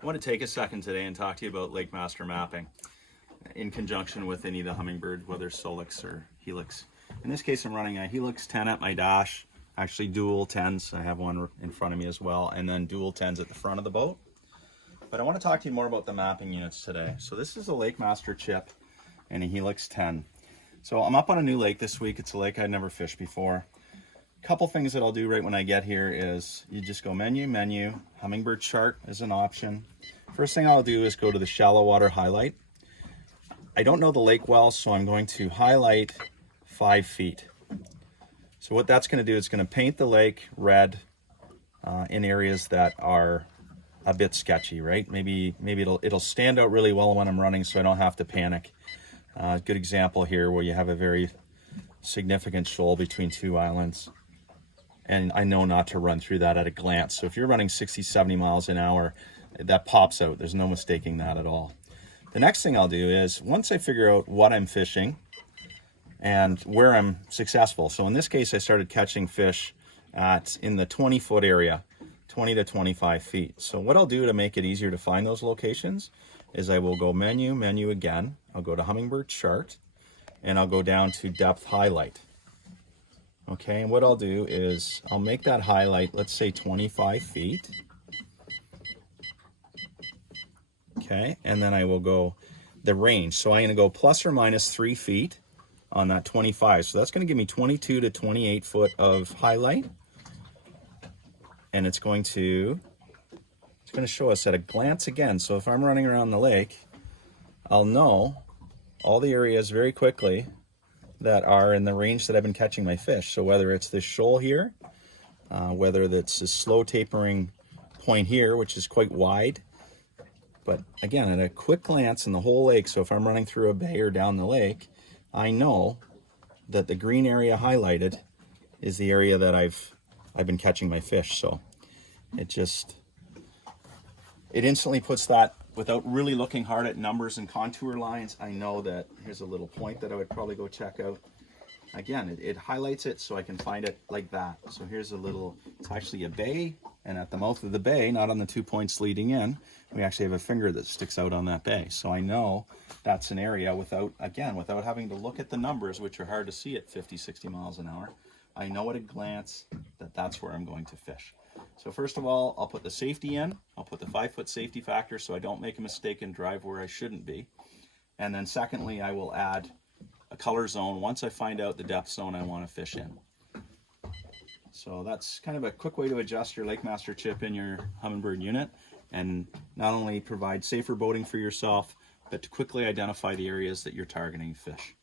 I want to take a second today and talk to you about Lakemaster mapping in conjunction with any of the Humminbird, whether Solix or Helix. In this case, I'm running a Helix 10 at my dash, actually dual 10s. I have one in front of me as well, and then dual 10s at the front of the boat. But I want to talk to you more about the mapping units today. So this is a Lakemaster chip and a Helix 10. So I'm up on a new lake this week. It's a lake I'd never fished before. Couple things that I'll do right when I get here is you just go menu, Humminbird chart is an option. First thing I'll do is go to the shallow water highlight. I don't know the lake well, so I'm going to highlight 5 feet. So what that's going to do is going to paint the lake red in areas that are a bit sketchy, right? Maybe it'll stand out really well when I'm running, so I don't have to panic. Good example here where you have a very significant shoal between two islands. And I know not to run through that at a glance. So if you're running 60, 70 miles an hour, that pops out. There's no mistaking that at all. The next thing I'll do is, once I figure out what I'm fishing and where I'm successful. So in this case, I started catching fish in the 20-foot area, 20 to 25 feet. So what I'll do to make it easier to find those locations is I will go menu again. I'll go to Humminbird chart, and I'll go down to depth highlight. Okay, and what I'll do is I'll make that highlight, let's say 25 feet. Okay, and then I will go the range. So I'm going to go plus or minus 3 feet on that 25. So that's going to give me 22 to 28 foot of highlight. And it's going to show us at a glance again. So if I'm running around the lake, I'll know all the areas very quickly that are in the range that I've been catching my fish. So whether it's this shoal here, whether that's this slow tapering point here, which is quite wide, but again, at a quick glance in the whole lake, so if I'm running through a bay or down the lake, I know that the green area highlighted is the area that I've been catching my fish. So it instantly puts that, without really looking hard at numbers and contour lines, I know that here's a little point that I would probably go check out. Again, it highlights it so I can find it like that. So here's a little, it's actually a bay, and at the mouth of the bay, not on the 2 points leading in, we actually have a finger that sticks out on that bay. So I know that's an area without having to look at the numbers, which are hard to see at 50, 60 miles an hour. I know at a glance that that's where I'm going to fish. So first of all, I'll put the safety in. I'll put the 5-foot safety factor so I don't make a mistake and drive where I shouldn't be. And then secondly, I will add a color zone once I find out the depth zone I want to fish in. So that's kind of a quick way to adjust your Lakemaster chip in your Humminbird unit and not only provide safer boating for yourself, but to quickly identify the areas that you're targeting fish.